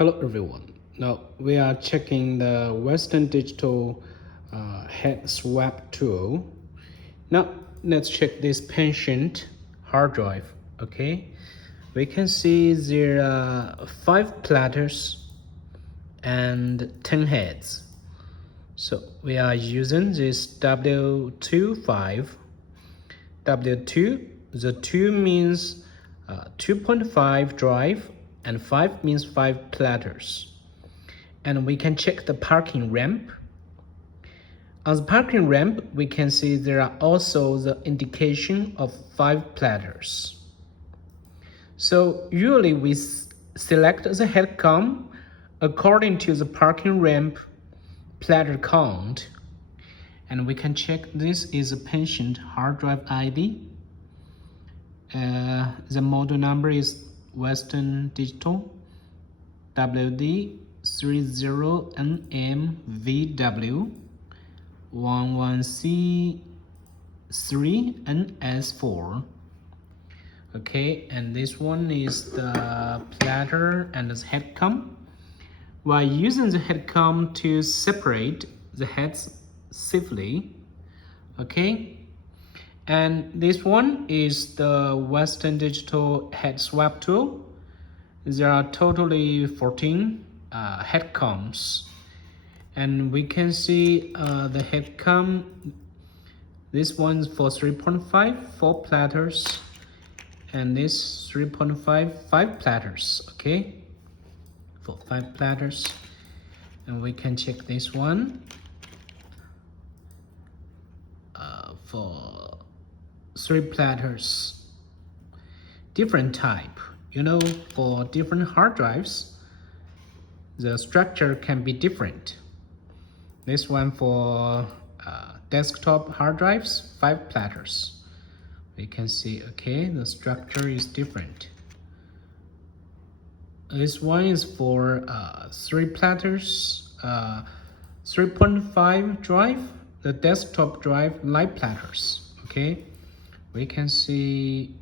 Hello everyone. Now we are checking the Western Digital head swap tool. Now let's check this patient hard drive. Okay, we can see there are 5 platters and 10 heads. So we are using this W25. W2, the 2 means 2.5 drive and 5 means 5 platters. And we can check the parking ramp. On the parking ramp, we can see there are also the indication of 5 platters. So usually we select the head count according to the parking ramp platter count. And we can check this is a patient hard drive ID. The model number is Western Digital WD30NMVW 11C3NS4. Okay, and this one is the platter and the head cam. We're using the head cam to separate the heads safely. Okay, and this one is the Western Digital head swap tool. There are totally 14 head cams, and we can see the head cam. This one's for 3.5, 4 platters, and this 3.5, 5 platters. Okay, for 5 platters, and we can check this one for 3 platters, different type. You know, for different hard drives, the structure can be different. This one for desktop hard drives, 5 platters. We can see, okay, the structure is different. This one is for 3 platters, 3.5 drive, the desktop drive, light platters. Okay, we can see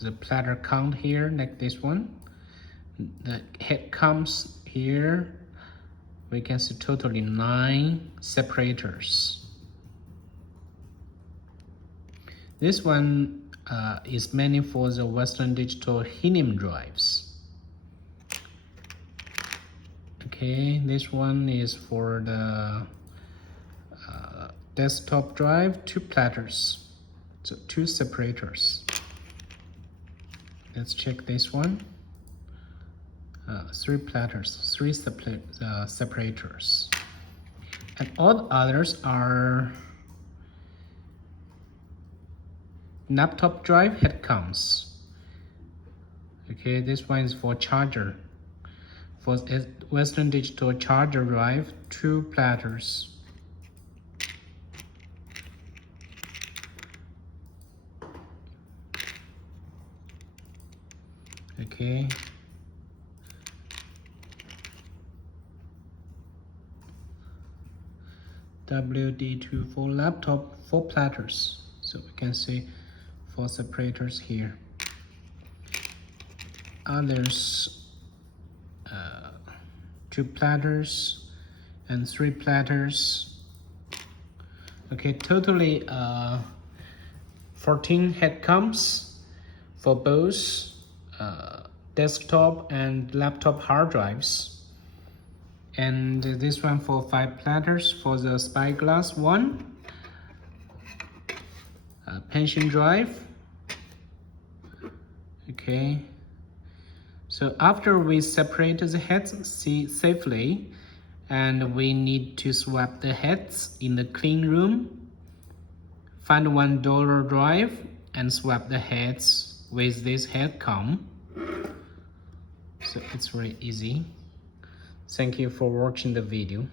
the platter count here, like this one. The head comes here. We can see totally 9 separators. This one is mainly for the Western Digital helium drives. Okay, this one is for the desktop drive, 2 platters, so 2 separators. Let's check this one. 3 platters, 3 separators. And all the others are laptop drive head counts. Okay, this one is for charger. For Western Digital charger drive, 2 platters. Okay. WD24 laptop, 4 platters. So we can see 4 separators here. Others 2 platters and 3 platters. Okay, totally 14 head cams for both desktop and laptop hard drives. And this one for 5 platters for the Spyglass one. Pension drive. Okay. So after we separate the heads safely, and we need to swap the heads in the clean room, find $1 drive and swap the heads with this head cam. So it's very easy. Thank you for watching the video.